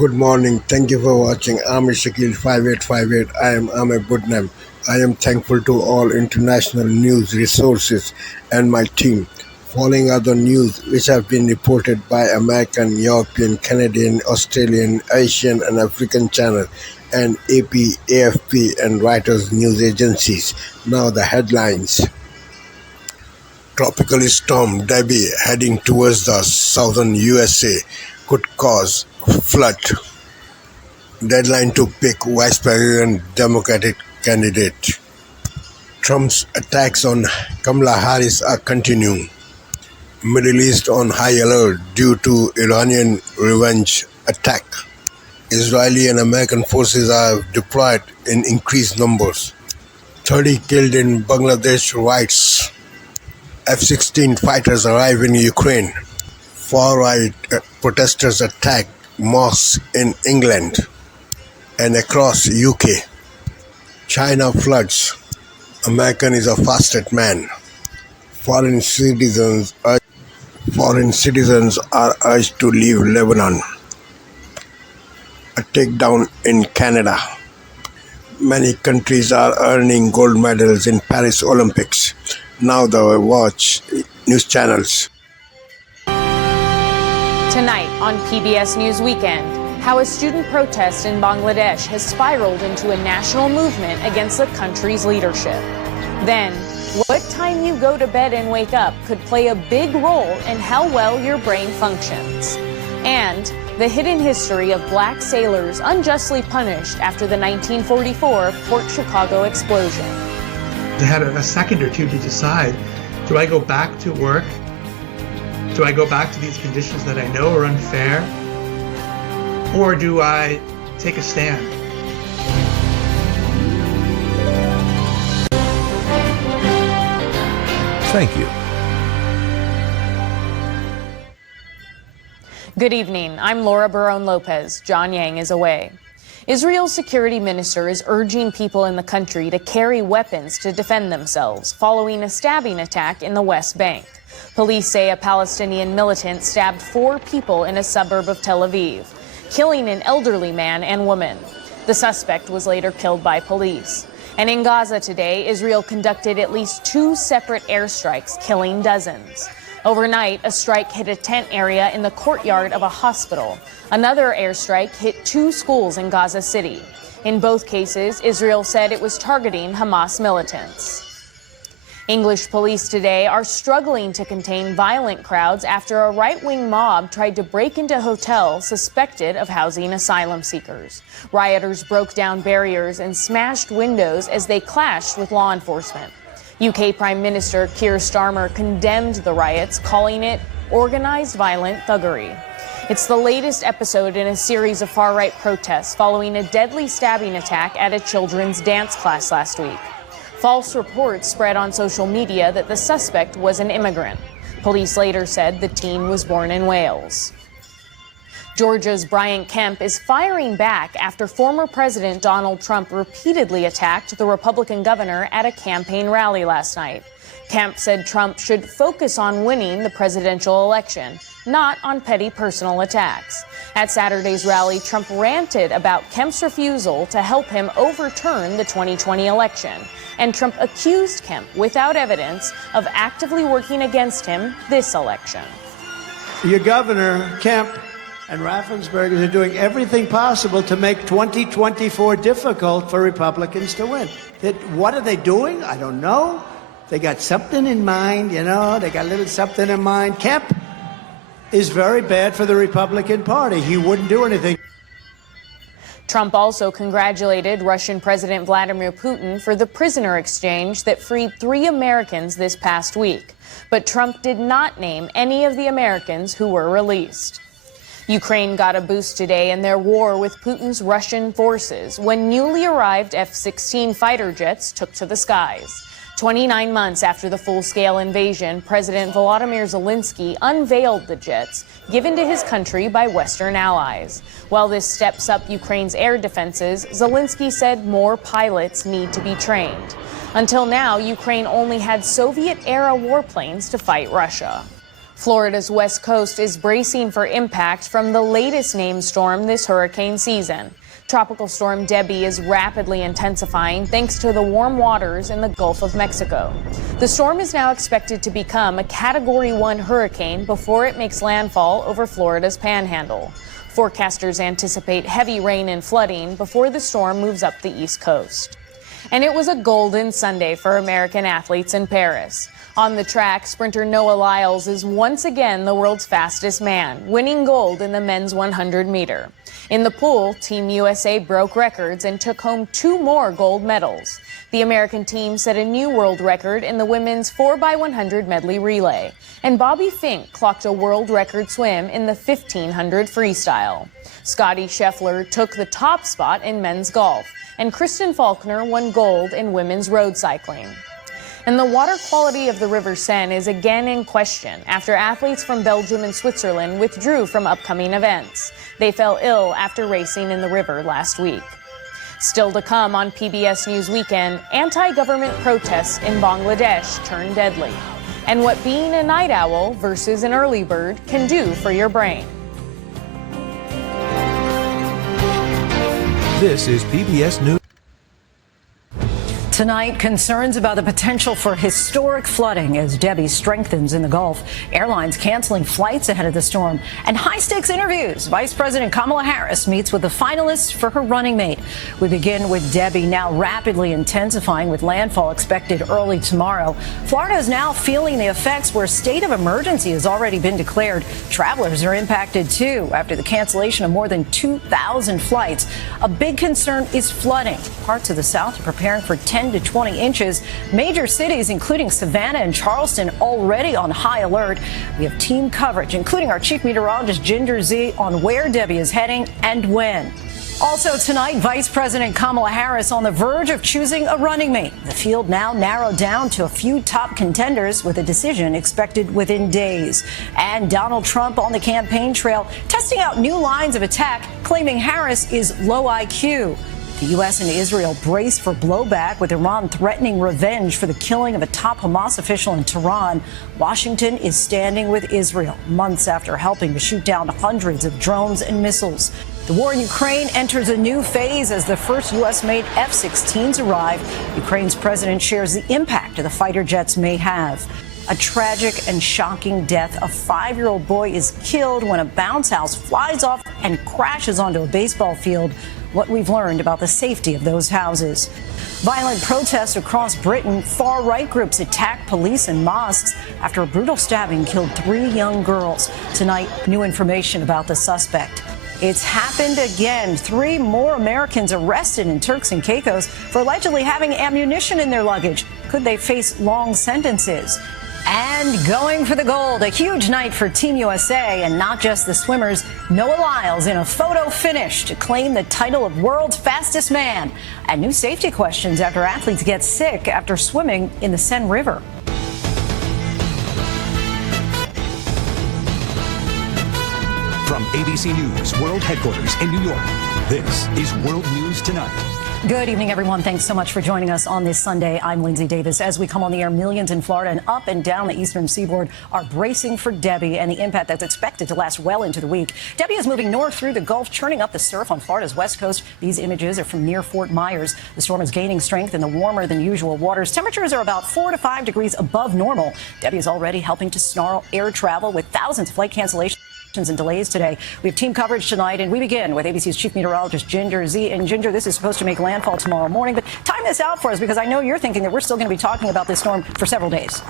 Good morning. Thank you for watching. I'm Shakil 5858. I am Ahmed Budnam. I am thankful to all international news resources and my team. Following other news which have been reported by American, European, Canadian, Australian, Asian and African channel and AP, AFP and Reuters news agencies. Now the headlines. Tropical storm Debbie heading towards the southern USA could cause flood. Deadline to pick Vice President Democratic candidate. Trump's attacks on Kamala Harris are continuing. Middle East on high alert due to Iranian revenge attack. Israeli and American forces are deployed in increased numbers. 30 killed in Bangladesh riots. F-16 fighters arrive in Ukraine. Far-right protesters attack mosques in England and across UK. China floods. American is a fasted man. Foreign citizens are urged to leave Lebanon. A takedown in Canada. Many countries are earning gold medals in Paris Olympics. Now the watch news channels. Tonight on PBS News Weekend, how a student protest in Bangladesh has spiraled into a national movement against the country's leadership. Then, what time you go to bed and wake up could play a big role in how well your brain functions. And the hidden history of black sailors unjustly punished after the 1944 Port Chicago explosion. I had a second or two to decide, do I go back to work? Do I go back to these conditions that I know are unfair? Or do I take a stand? Thank you. Good evening. I'm Laura Barone Lopez. John Yang is away. Israel's security minister is urging people in the country to carry weapons to defend themselves following a stabbing attack in the West Bank. Police say a Palestinian militant stabbed 4 people in a suburb of Tel Aviv, killing an elderly man and woman. The suspect was later killed by police. And in Gaza today, Israel conducted at least 2 separate airstrikes, killing dozens. Overnight, a strike hit a tent area in the courtyard of a hospital. Another airstrike hit 2 schools in Gaza City. In both cases, Israel said it was targeting Hamas militants. English police today are struggling to contain violent crowds after a right-wing mob tried to break into hotels suspected of housing asylum seekers. Rioters broke down barriers and smashed windows as they clashed with law enforcement. UK Prime Minister Keir Starmer condemned the riots, calling it organized violent thuggery. It's the latest episode in a series of far-right protests following a deadly stabbing attack at a children's dance class last week. False reports spread on social media that the suspect was an immigrant. Police later said the teen was born in Wales. Georgia's Brian Kemp is firing back after former President Donald Trump repeatedly attacked the Republican governor at a campaign rally last night. Kemp said Trump should focus on winning the presidential election, not on petty personal attacks. At Saturday's rally, Trump ranted about Kemp's refusal to help him overturn the 2020 election. And Trump accused Kemp, without evidence, of actively working against him this election. Your governor, Kemp, and Raffensperger are doing everything possible to make 2024 difficult for Republicans to win. What are they doing? I don't know. They got something in mind, they got a little something in mind. Kemp is very bad for the Republican Party. He wouldn't do anything. Trump also congratulated Russian President Vladimir Putin for the prisoner exchange that freed 3 Americans this past week. But Trump did not name any of the Americans who were released. Ukraine got a boost today in their war with Putin's Russian forces when newly arrived F-16 fighter jets took to the skies. 29 months after the full-scale invasion, President Volodymyr Zelensky unveiled the jets given to his country by Western allies. While this steps up Ukraine's air defenses, Zelensky said more pilots need to be trained. Until now, Ukraine only had Soviet-era warplanes to fight Russia. Florida's west coast is bracing for impact from the latest named storm this hurricane season. Tropical storm Debbie is rapidly intensifying thanks to the warm waters in the Gulf of Mexico. The storm is now expected to become a Category 1 hurricane before it makes landfall over Florida's panhandle. Forecasters anticipate heavy rain and flooding before the storm moves up the East Coast. And it was a golden Sunday for American athletes in Paris. On the track, sprinter Noah Lyles is once again the world's fastest man, winning gold in the men's 100-meter. In the pool, Team USA broke records and took home 2 more gold medals. The American team set a new world record in the women's 4x100 medley relay. And Bobby Fink clocked a world record swim in the 1500 freestyle. Scotty Scheffler took the top spot in men's golf. And Kristen Faulkner won gold in women's road cycling. And the water quality of the River Seine is again in question after athletes from Belgium and Switzerland withdrew from upcoming events. They fell ill after racing in the river last week. Still to come on PBS News Weekend, anti-government protests in Bangladesh turn deadly. And what being a night owl versus an early bird can do for your brain. This is PBS News. Tonight, concerns about the potential for historic flooding as Debbie strengthens in the Gulf. Airlines canceling flights ahead of the storm. And high-stakes interviews. Vice President Kamala Harris meets with the finalists for her running mate. We begin with Debbie, now rapidly intensifying with landfall expected early tomorrow. Florida is now feeling the effects where state of emergency has already been declared. Travelers are impacted, too, after the cancellation of more than 2,000 flights. A big concern is flooding. Parts of the South are preparing for 10 to 20 inches. Major cities, including Savannah and Charleston, already on high alert. We have team coverage, including our chief meteorologist, Ginger Z, on where Debbie is heading and when. Also tonight, Vice President Kamala Harris on the verge of choosing a running mate. The field now narrowed down to a few top contenders with a decision expected within days. And Donald Trump on the campaign trail, testing out new lines of attack, claiming Harris is low IQ. The U.S. and Israel brace for blowback, with Iran threatening revenge for the killing of a top Hamas official in Tehran. Washington is standing with Israel months after helping to shoot down hundreds of drones and missiles. The war in Ukraine enters a new phase as the first U.S.-made F-16s arrive. Ukraine's president shares the impact the fighter jets may have. A tragic and shocking death. A 5-year-old boy is killed when a bounce house flies off and crashes onto a baseball field. What we've learned about the safety of those houses. Violent protests across Britain. Far-right groups attack police and mosques after a brutal stabbing killed 3 young girls. Tonight, new information about the suspect. It's happened again. 3 more Americans arrested in Turks and Caicos for allegedly having ammunition in their luggage. Could they face long sentences? And going for the gold, a huge night for Team USA, and not just the swimmers. Noah Lyles in a photo finish to claim the title of world's fastest man. And new safety questions after athletes get sick after swimming in the Seine River. From ABC News World Headquarters in New York, this is World News Tonight. Good evening, everyone. Thanks so much for joining us on this Sunday. I'm Lindsay Davis. As we come on the air, millions in Florida and up and down the eastern seaboard are bracing for Debbie and the impact that's expected to last well into the week. Debbie is moving north through the Gulf, churning up the surf on Florida's west coast. These images are from near Fort Myers. The storm is gaining strength in the warmer than usual waters. Temperatures are about 4 to 5 degrees above normal. Debbie is already helping to snarl air travel with thousands of flight cancellations and delays today. We have team coverage tonight, and we begin with ABC's chief meteorologist, Ginger Z. And Ginger, this is supposed to make landfall tomorrow morning, but time this out for us because I know you're thinking that we're still going to be talking about this storm for several days.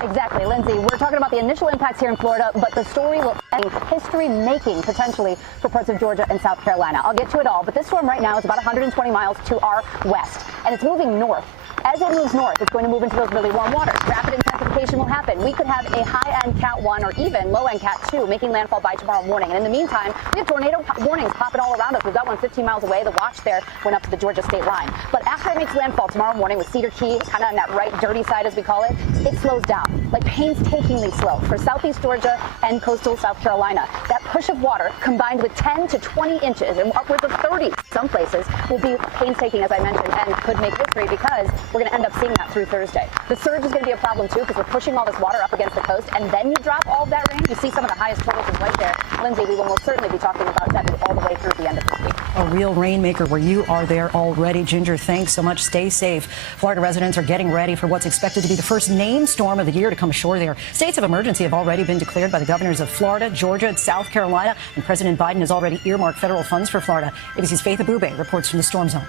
Exactly, Lindsay. We're talking about the initial impacts here in Florida, but the story will be history-making potentially for parts of Georgia and South Carolina. I'll get to it all, but this storm right now is about 120 miles to our west, and it's moving north. As it moves north, it's going to move into those really warm waters. Rapid intensification will happen. We could have a high-end Cat 1 or even low-end Cat 2 making landfall by tomorrow morning. And in the meantime, we have tornado warnings popping all around us. We've got one 15 miles away. The watch there went up to the Georgia state line. But after it makes landfall tomorrow morning with Cedar Key, kind of on that right dirty side as we call it, it slows down, like painstakingly slow for southeast Georgia and coastal South Carolina. That push of water combined with 10 to 20 inches and upwards of 30 some places will be painstaking, as I mentioned, and could make history because we're we're going to end up seeing that through Thursday. The surge is going to be a problem too because we're pushing all this water up against the coast, and then you drop all of that rain. You see some of the highest totals right there. Lindsay, we will most certainly be talking about that all the way through the end of this week. A real rainmaker where you are there already. Ginger, thanks so much. Stay safe. Florida residents are getting ready for what's expected to be the first named storm of the year to come ashore there. States of emergency have already been declared by the governors of Florida, Georgia, and South Carolina, and President Biden has already earmarked federal funds for Florida. ABC's Faith Abube reports from the storm zone.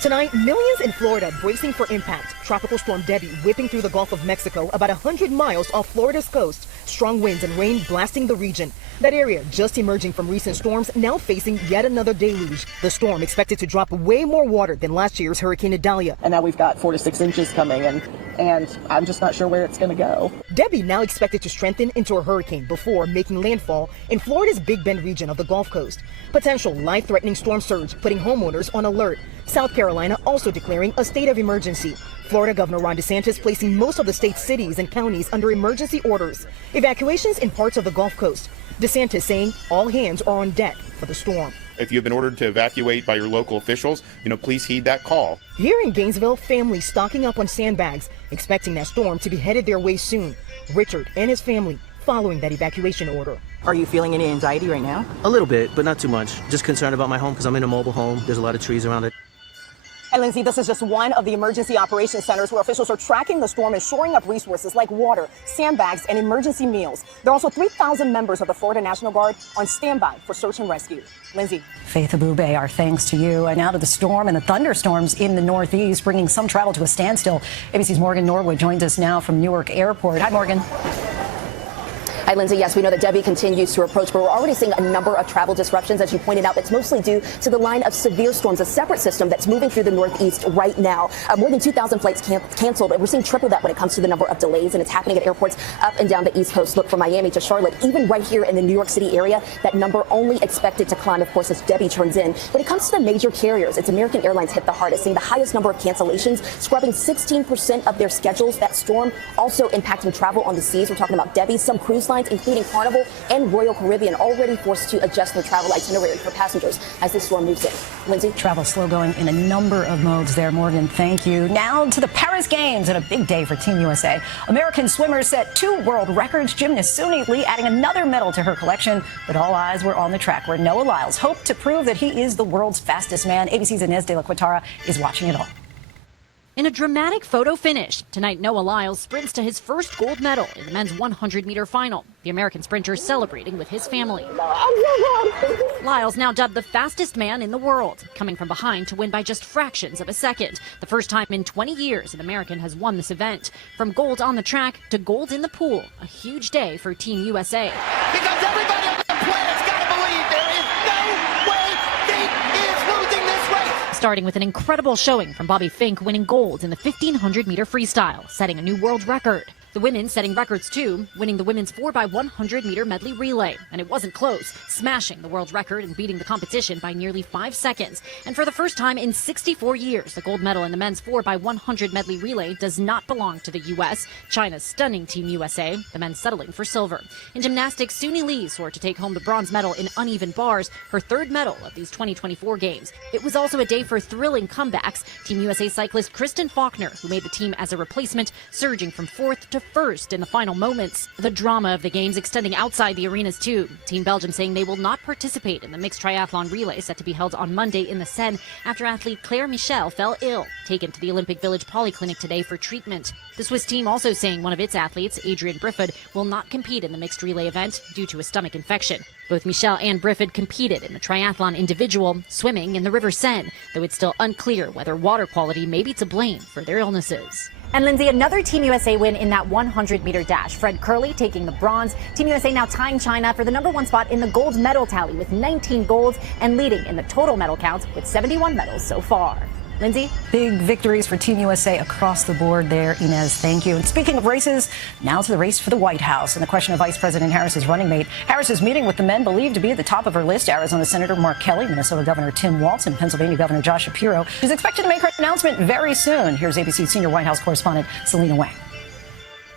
Tonight, millions in Florida bracing for impact. Tropical storm Debbie whipping through the Gulf of Mexico about 100 miles off Florida's coast. Strong winds and rain blasting the region. That area just emerging from recent storms, now facing yet another deluge. The storm expected to drop way more water than last year's Hurricane Idalia. And now we've got 4 to 6 inches coming, and I'm just not sure where it's going to go. Debbie now expected to strengthen into a hurricane before making landfall in Florida's Big Bend region of the Gulf Coast. Potential life-threatening storm surge putting homeowners on alert. South Carolina also declaring a state of emergency. Florida Governor Ron DeSantis placing most of the state's cities and counties under emergency orders. Evacuations in parts of the Gulf Coast. DeSantis saying all hands are on deck for the storm. If you've been ordered to evacuate by your local officials, please heed that call. Here in Gainesville, families stocking up on sandbags, expecting that storm to be headed their way soon. Richard and his family following that evacuation order. Are you feeling any anxiety right now? A little bit, but not too much. Just concerned about my home because I'm in a mobile home. There's a lot of trees around it. And Lindsay, this is just one of the emergency operations centers where officials are tracking the storm and shoring up resources like water, sandbags, and emergency meals. There are also 3,000 members of the Florida National Guard on standby for search and rescue. Lindsay. Faith Abube, our thanks to you. And now to the storm and the thunderstorms in the Northeast, bringing some travel to a standstill. ABC's Morgan Norwood joins us now from Newark Airport. Hi, Morgan. Hi, Lindsay. Yes, we know that Debbie continues to approach, but we're already seeing a number of travel disruptions, as you pointed out. That's mostly due to the line of severe storms, a separate system that's moving through the Northeast right now. More than 2,000 flights canceled. We're seeing triple that when it comes to the number of delays, and it's happening at airports up and down the East Coast. Look, from Miami to Charlotte, even right here in the New York City area, that number only expected to climb, of course, as Debbie turns in. When it comes to the major carriers, it's American Airlines hit the hardest, seeing the highest number of cancellations, scrubbing 16% of their schedules. That storm also impacting travel on the seas. We're talking about Debbie. Some cruise lines, including Carnival and Royal Caribbean, already forced to adjust their travel itinerary for passengers as this storm moves in. Lindsay? Travel slow going in a number of modes there, Morgan. Thank you. Now to the Paris Games and a big day for Team USA. American swimmers set 2 world records. Gymnast Suni Lee adding another medal to her collection. But all eyes were on the track where Noah Lyles hoped to prove that he is the world's fastest man. ABC's Inez de la Quatara is watching it all. In a dramatic photo finish, tonight Noah Lyles sprints to his first gold medal in the men's 100-meter final. The American sprinter celebrating with his family. Lyles now dubbed the fastest man in the world, coming from behind to win by just fractions of a second. The first time in 20 years an American has won this event. From gold on the track to gold in the pool, a huge day for Team USA. Because everybody on the planet's got to believe there is no way Fink is losing this race. Starting with an incredible showing from Bobby Fink, winning gold in the 1,500-meter freestyle, setting a new world record. The women setting records too, winning the women's 4x100-meter medley relay. And it wasn't close, smashing the world record and beating the competition by nearly 5 seconds. And for the first time in 64 years, the gold medal in the men's 4x100 medley relay does not belong to the U.S. China's stunning Team USA, the men settling for silver. In gymnastics, Suni Lee soared to take home the bronze medal in uneven bars, her 3rd medal of these 2024 games. It was also a day for thrilling comebacks. Team USA cyclist Kristen Faulkner, who made the team as a replacement, surging from 4th to 1st in the final moments. The drama of the games extending outside the arenas too. Team Belgium saying they will not participate in the mixed triathlon relay set to be held on Monday in the Seine after athlete Claire Michel fell ill, taken to the Olympic Village Polyclinic today for treatment. The Swiss team also saying one of its athletes, Adrian Brifford, will not compete in the mixed relay event due to a stomach infection. Both Michel and Brifford competed in the triathlon individual, swimming in the River Seine, though it's still unclear whether water quality may be to blame for their illnesses. And Lindsay, another Team USA win in that 100-meter dash. Fred Curley taking the bronze. Team USA now tying China for the #1 spot in the gold medal tally with 19 golds and leading in the total medal counts with 71 medals so far. Lindsay? Big victories for Team USA across the board there, Inez. Thank you. And speaking of races, now to the race for the White House and the question of Vice President Harris's running mate. Harris is meeting with the men believed to be at the top of her list: Arizona Senator Mark Kelly, Minnesota Governor Tim Walz, and Pennsylvania Governor Josh Shapiro. She's expected to make her announcement very soon. Here's ABC senior White House correspondent Selena Wang.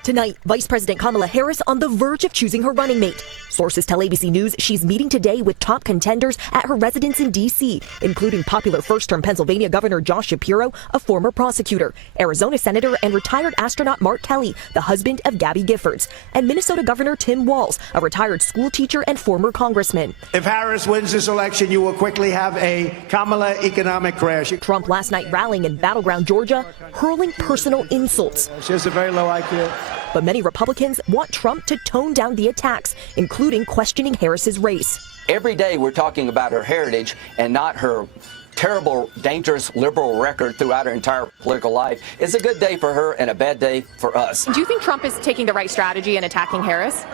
Tonight, Vice President Kamala Harris on the verge of choosing her running mate. Sources tell ABC News she's meeting today with top contenders at her residence in D.C., including popular first-term Pennsylvania Governor Josh Shapiro, a former prosecutor, Arizona Senator and retired astronaut Mark Kelly, the husband of Gabby Giffords, and Minnesota Governor Tim Walz, a retired school teacher and former congressman. If Harris wins this election, you will quickly have a Kamala economic crash. Trump last night rallying in battleground Georgia, hurling personal insults. She has a very low IQ. But many Republicans want Trump to tone down the attacks, including questioning Harris's race. Every day we're talking about her heritage and not her terrible, dangerous liberal record throughout her entire political life. It's a good day for her and a bad day for us. Do you think Trump is taking the right strategy in attacking Harris?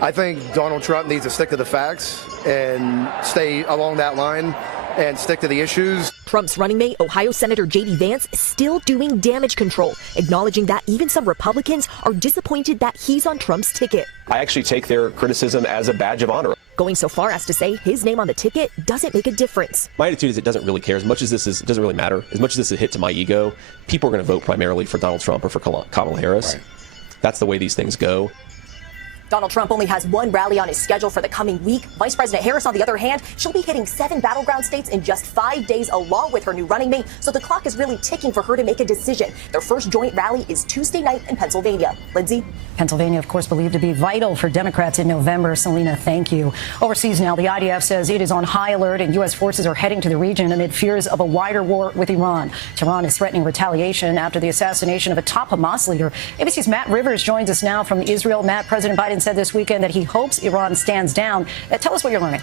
I think Donald Trump needs to stick to the facts and stay along that line and stick to the issues. Trump's running mate, Ohio Senator J.D. Vance, still doing damage control, acknowledging that even some Republicans are disappointed that he's on Trump's ticket. I actually take their criticism as a badge of honor. Going so far as to say his name on the ticket doesn't make a difference. My attitude is it doesn't really care. As much as it doesn't really matter. As much as this is a hit to my ego, people are going to vote primarily for Donald Trump or for Kamala Harris. Right. That's the way these things go. Donald Trump only has one rally on his schedule for the coming week. Vice President Harris, on the other hand, she'll be hitting 7 battleground states in just 5 days, along with her new running mate. So the clock is really ticking for her to make a decision. Their first joint rally is Tuesday night in Pennsylvania. Lindsay? Pennsylvania, of course, believed to be vital for Democrats in November. Selena, thank you. Overseas now, the IDF says it is on high alert and U.S. forces are heading to the region amid fears of a wider war with Iran. Tehran is threatening retaliation after the assassination of a top Hamas leader. ABC's Matt Rivers joins us now from Israel. Matt, President Biden said this weekend that he hopes Iran stands down. Tell us what you're learning.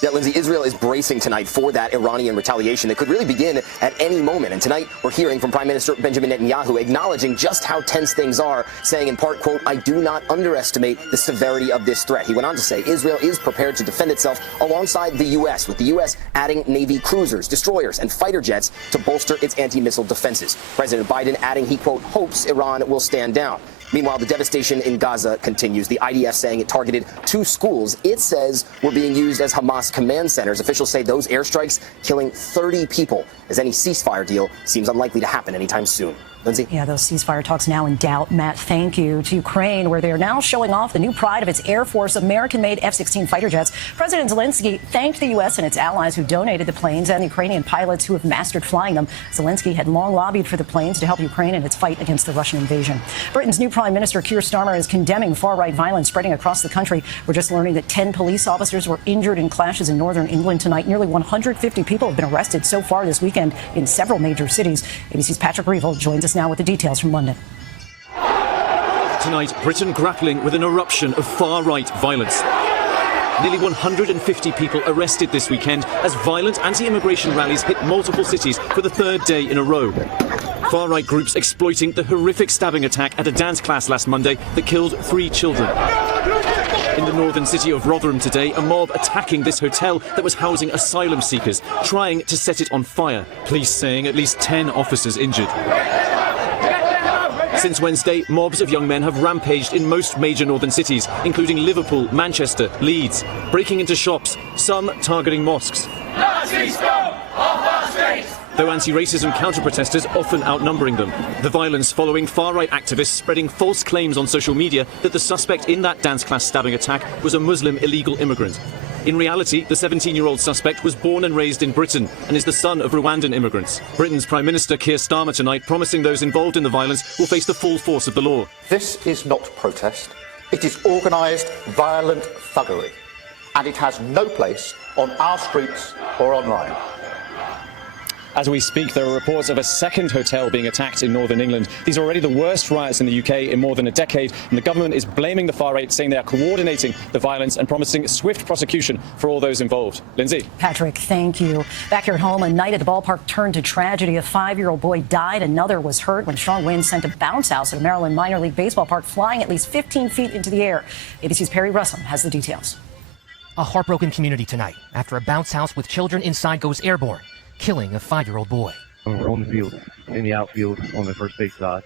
Yeah, Lindsay, Israel is bracing tonight for that Iranian retaliation that could really begin at any moment. And tonight we're hearing from Prime Minister Benjamin Netanyahu acknowledging just how tense things are, saying in part, quote, "I do not underestimate the severity of this threat." He went on to say Israel is prepared to defend itself alongside the U.S., with the U.S. adding Navy cruisers, destroyers, and fighter jets to bolster its anti-missile defenses. President Biden adding he, quote, hopes Iran will stand down. Meanwhile, the devastation in Gaza continues. The IDF saying it targeted 2 schools it says were being used as Hamas command centers. Officials say those airstrikes killing 30 people, as any ceasefire deal seems unlikely to happen anytime soon. Lindsay? Yeah, those ceasefire talks now in doubt. Matt, thank you. To Ukraine, where they are now showing off the new pride of its Air Force, American-made F-16 fighter jets. President Zelensky thanked the U.S. and its allies who donated the planes and the Ukrainian pilots who have mastered flying them. Zelensky had long lobbied for the planes to help Ukraine in its fight against the Russian invasion. Britain's new Prime Minister Keir Starmer is condemning far-right violence spreading across the country. We're just learning that 10 police officers were injured in clashes in northern England tonight. Nearly 150 people have been arrested so far this weekend in several major cities. ABC's Patrick Reevell joins us now with the details from London. Tonight, Britain grappling with an eruption of far-right violence. Nearly 150 people arrested this weekend as violent anti-immigration rallies hit multiple cities for the 3rd day in a row. Far-right groups exploiting the horrific stabbing attack at a dance class last Monday that killed 3 children. In the northern city of Rotherham today, a mob attacking this hotel that was housing asylum seekers, trying to set it on fire. Police saying at least 10 officers injured. Since Wednesday, mobs of young men have rampaged in most major northern cities, including Liverpool, Manchester, Leeds, breaking into shops, some targeting mosques. Nazis go off our streets! Though anti-racism counter-protesters often outnumbering them. The violence following far-right activists spreading false claims on social media that the suspect in that dance class stabbing attack was a Muslim illegal immigrant. In reality, the 17-year-old suspect was born and raised in Britain and is the son of Rwandan immigrants. Britain's Prime Minister Keir Starmer tonight promising those involved in the violence will face the full force of the law. This is not protest. It is organised, violent thuggery. And it has no place on our streets or online. As we speak, there are reports of a second hotel being attacked in northern England. These are already the worst riots in the UK in more than a decade, and the government is blaming the far right, saying they are coordinating the violence and promising swift prosecution for all those involved. Lindsay? Patrick, thank you. Back here at home, a night at the ballpark turned to tragedy. A 5-year-old boy died. Another was hurt when strong winds sent a bounce house at a Maryland minor league baseball park flying at least 15 feet into the air. ABC's Perry Russell has the details. A heartbroken community tonight after a bounce house with children inside goes airborne, killing a 5-year-old boy. We're on the field, in the outfield, on the first base side.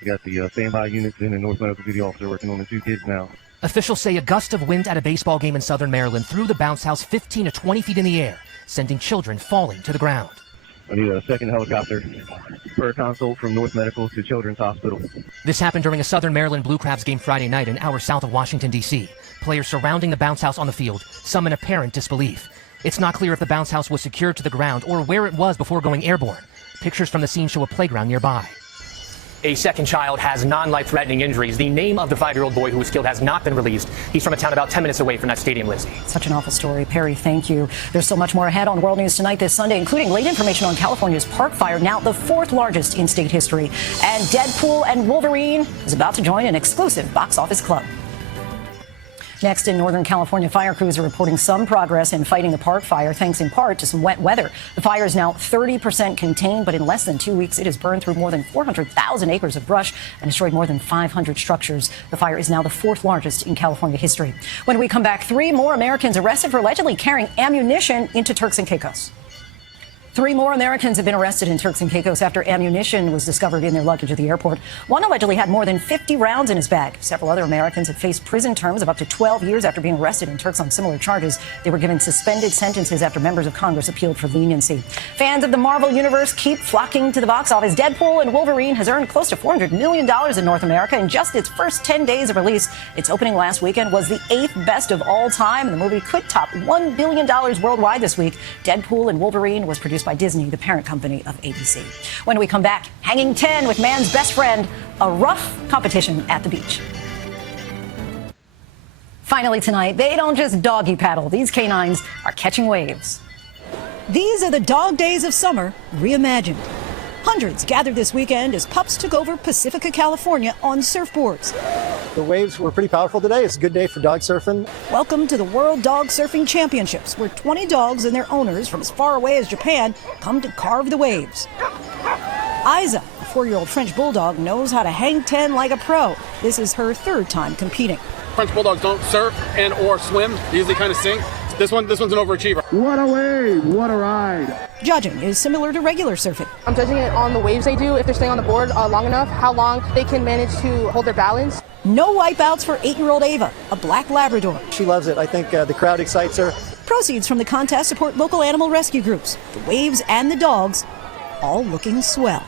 We got the standby units in and North Medical Duty officer working on the 2 kids now. Officials say a gust of wind at a baseball game in southern Maryland threw the bounce house 15 to 20 feet in the air, sending children falling to the ground. I need a second helicopter per consult from North Medical to Children's Hospital. This happened during a Southern Maryland Blue Crabs game Friday night an hour south of Washington, D.C. Players surrounding the bounce house on the field, some in apparent disbelief. It's not clear if the bounce house was secured to the ground or where it was before going airborne. Pictures from the scene show a playground nearby. A second child has non-life-threatening injuries. The name of the 5-year-old boy who was killed has not been released. He's from a town about 10 minutes away from that stadium, Lizzie. Such an awful story. Perry, thank you. There's so much more ahead on World News Tonight this Sunday, including late information on California's park fire, now the 4th largest in state history. And Deadpool and Wolverine is about to join an exclusive box office club. Next, in Northern California, fire crews are reporting some progress in fighting the park fire, thanks in part to some wet weather. The fire is now 30% contained, but in less than 2 weeks, it has burned through more than 400,000 acres of brush and destroyed more than 500 structures. The fire is now the 4th largest in California history. When we come back, 3 more Americans arrested for allegedly carrying ammunition into Turks and Caicos. 3 more Americans have been arrested in Turks and Caicos after ammunition was discovered in their luggage at the airport. One allegedly had more than 50 rounds in his bag. Several other Americans have faced prison terms of up to 12 years after being arrested in Turks on similar charges. They were given suspended sentences after members of Congress appealed for leniency. Fans of the Marvel Universe keep flocking to the box office. Deadpool and Wolverine has earned close to $400 million in North America in just its first 10 days of release. Its opening last weekend was the 8th best of all time, and the movie could top $1 billion worldwide this week. Deadpool and Wolverine was produced by Disney, the parent company of ABC. When we come back, hanging 10 with man's best friend, a rough competition at the beach. Finally tonight, they don't just doggy paddle. These canines are catching waves. These are the dog days of summer reimagined. Hundreds gathered this weekend as pups took over Pacifica, California on surfboards. The waves were pretty powerful today. It's a good day for dog surfing. Welcome to the World Dog Surfing Championships, where 20 dogs and their owners from as far away as Japan come to carve the waves. Isa, a 4-year-old French bulldog, knows how to hang 10 like a pro. This is her 3rd time competing. French bulldogs don't surf and or swim. They usually kind of sink. This one's an overachiever. What a wave, what a ride. Judging is similar to regular surfing. I'm judging it on the waves they do, if they're staying on the board long enough, how long they can manage to hold their balance. No wipeouts for 8-year-old Ava, a black Labrador. She loves it. I think the crowd excites her. Proceeds from the contest support local animal rescue groups. The waves and the dogs, all looking swell.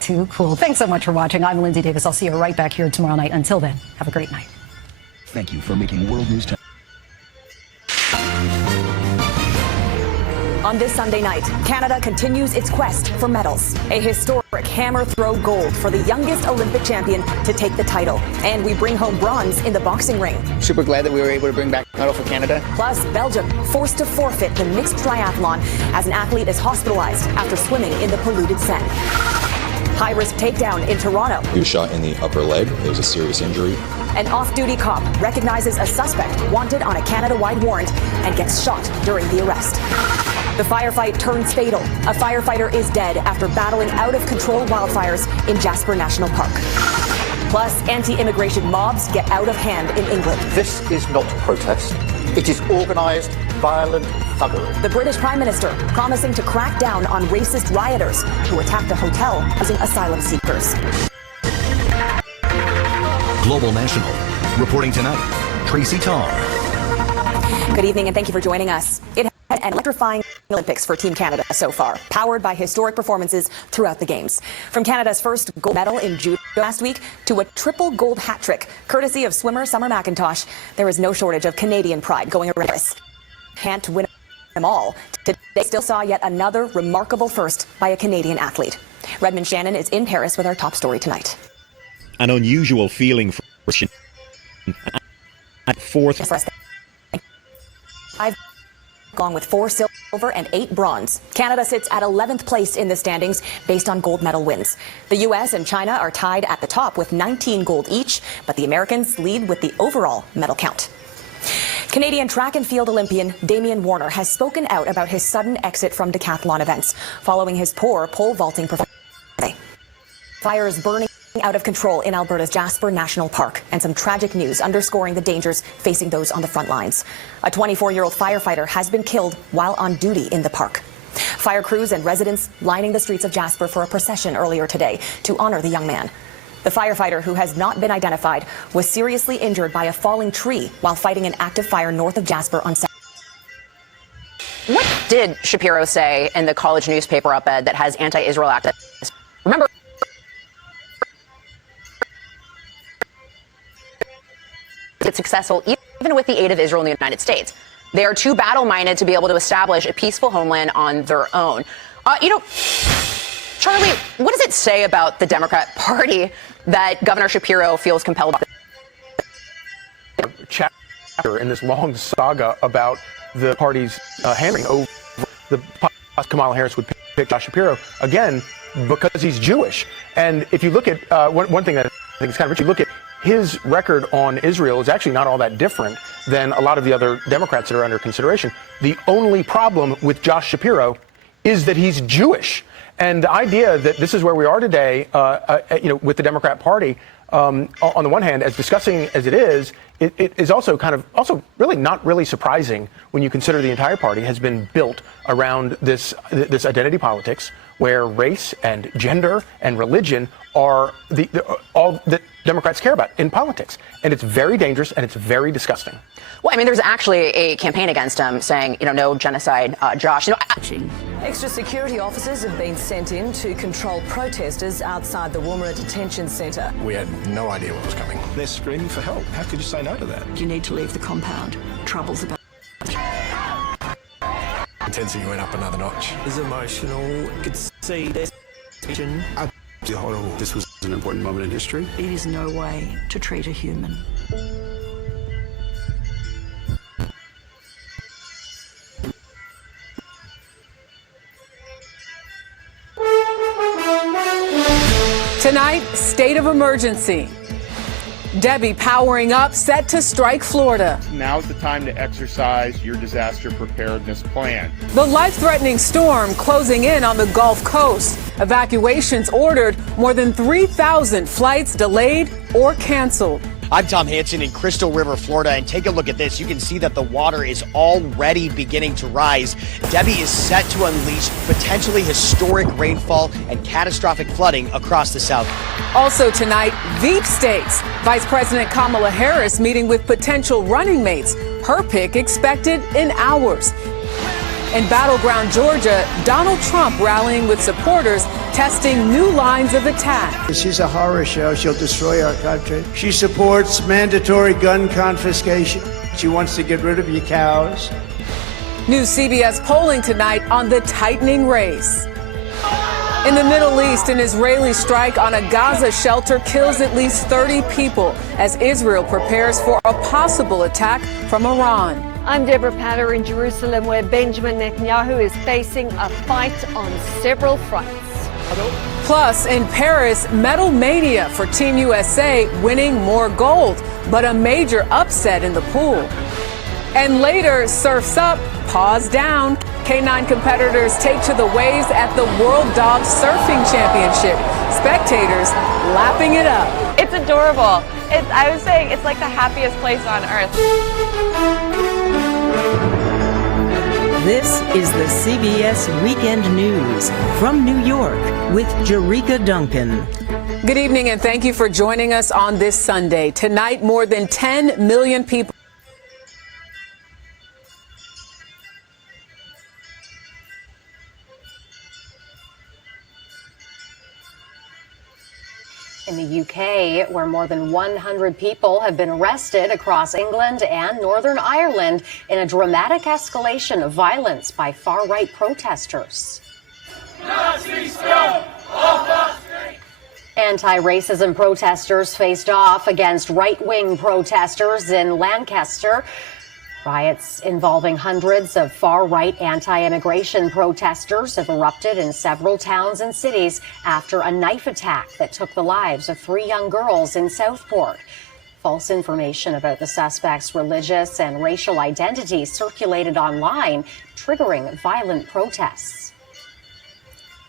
Too cool. Thanks so much for watching. I'm Lindsay Davis. I'll see you right back here tomorrow night. Until then, have a great night. Thank you for making World News Tonight. On this Sunday night, Canada continues its quest for medals. A historic hammer throw gold for the youngest Olympic champion to take the title. And we bring home bronze in the boxing ring. Super glad that we were able to bring back a medal for Canada. Plus, Belgium forced to forfeit the mixed triathlon as an athlete is hospitalized after swimming in the polluted Seine. High-risk takedown in Toronto. He was shot in the upper leg. It was a serious injury. An off-duty cop recognizes a suspect wanted on a Canada-wide warrant and gets shot during the arrest. The firefight turns fatal. A firefighter is dead after battling out-of-control wildfires in Jasper National Park. Plus, anti-immigration mobs get out of hand in England. This is not protest. It is organised, violent thuggery. The British Prime Minister promising to crack down on racist rioters who attacked a hotel housing asylum seekers. Global National. Reporting tonight, Tracy Tong. Good evening and thank you for joining us. It has been an electrifying Olympics for Team Canada so far, powered by historic performances throughout the Games. From Canada's first gold medal in judo last week to a triple gold hat trick, courtesy of swimmer Summer McIntosh, there is no shortage of Canadian pride going around Paris. Can't win them all. Today still saw yet another remarkable first by a Canadian athlete. Redmond Shannon is in Paris with our top story tonight. An unusual feeling for at 4th. I've gone with 4 silver and 8 bronze. Canada sits at 11th place in the standings based on gold medal wins. The U.S. and China are tied at the top with 19 gold each, but the Americans lead with the overall medal count. Canadian track and field Olympian Damian Warner has spoken out about his sudden exit from decathlon events following his poor pole vaulting performance. Fires burning out of control in Alberta's Jasper National Park, and some tragic news underscoring the dangers facing those on the front lines. A 24-year-old firefighter has been killed while on duty in the park. Fire crews and residents lining the streets of Jasper for a procession earlier today to honor the young man. The firefighter, who has not been identified, was seriously injured by a falling tree while fighting an active fire north of Jasper on Saturday. What did Shapiro say in the college newspaper op-ed that has anti-Israel activists? Remember, it's successful even with the aid of Israel and the United States. They are too battle-minded to be able to establish a peaceful homeland on their own. Charlie, what does it say about the Democrat Party that Governor Shapiro feels compelled by? Chapter in this long saga about the party's hammering over the Kamala Harris would pick Josh Shapiro again because he's Jewish. And if you look at one thing that I think is kind of rich, you look at his record on Israel is actually not all that different than a lot of the other Democrats that are under consideration. The only problem with Josh Shapiro is that he's Jewish. And the idea that this is where we are today, with the Democrat Party, on the one hand, as disgusting as it is also really not really surprising when you consider the entire party has been built around this identity politics, where race and gender and religion are all that Democrats care about in politics. And it's very dangerous and it's very disgusting. Well, I mean, there's actually a campaign against him saying, no genocide, Josh. Extra security officers have been sent in to control protesters outside the Woomera Detention Centre. We had no idea what was coming. They're screaming for help. How could you say no to that? You need to leave the compound. Trouble's about. Intensity went up another notch. It's emotional. You could see this. Horrible. This was an important moment in history. It is no way to treat a human. Tonight, state of emergency. Debbie powering up, set to strike Florida. Now's the time to exercise your disaster preparedness plan. The life-threatening storm closing in on the Gulf Coast. Evacuations ordered, more than 3,000 flights delayed or canceled. I'm Tom Hansen in Crystal River, Florida, and take a look at this. You can see that the water is already beginning to rise. Debbie is set to unleash potentially historic rainfall and catastrophic flooding across the South. Also tonight, Veep stakes. Vice President Kamala Harris meeting with potential running mates. Her pick expected in hours. In battleground Georgia, Donald Trump rallying with supporters, testing new lines of attack. She's a horror show. She'll destroy our country. She supports mandatory gun confiscation. She wants to get rid of your cows. New CBS polling tonight on the tightening race. In the Middle East, an Israeli strike on a Gaza shelter kills at least 30 people as Israel prepares for a possible attack from Iran. I'm Deborah Patter in Jerusalem, where Benjamin Netanyahu is facing a fight on several fronts. Plus, in Paris, medal mania for Team USA, winning more gold, but a major upset in the pool. And later, surfs up, paws down. K9 competitors take to the waves at the World Dog Surfing Championship. Spectators lapping it up. It's adorable. I was saying it's like the happiest place on earth. This is the CBS Weekend News from New York with Jerika Duncan. Good evening and thank you for joining us on this Sunday. Tonight, more than 10 million people in the UK, where more than 100 people have been arrested across England and Northern Ireland in a dramatic escalation of violence by far-right protesters. Anti-racism protesters faced off against right-wing protesters in Lancaster. Riots involving hundreds of far-right anti-immigration protesters have erupted in several towns and cities after a knife attack that took the lives of 3 young girls in Southport. False information about the suspects' religious and racial identity circulated online, triggering violent protests.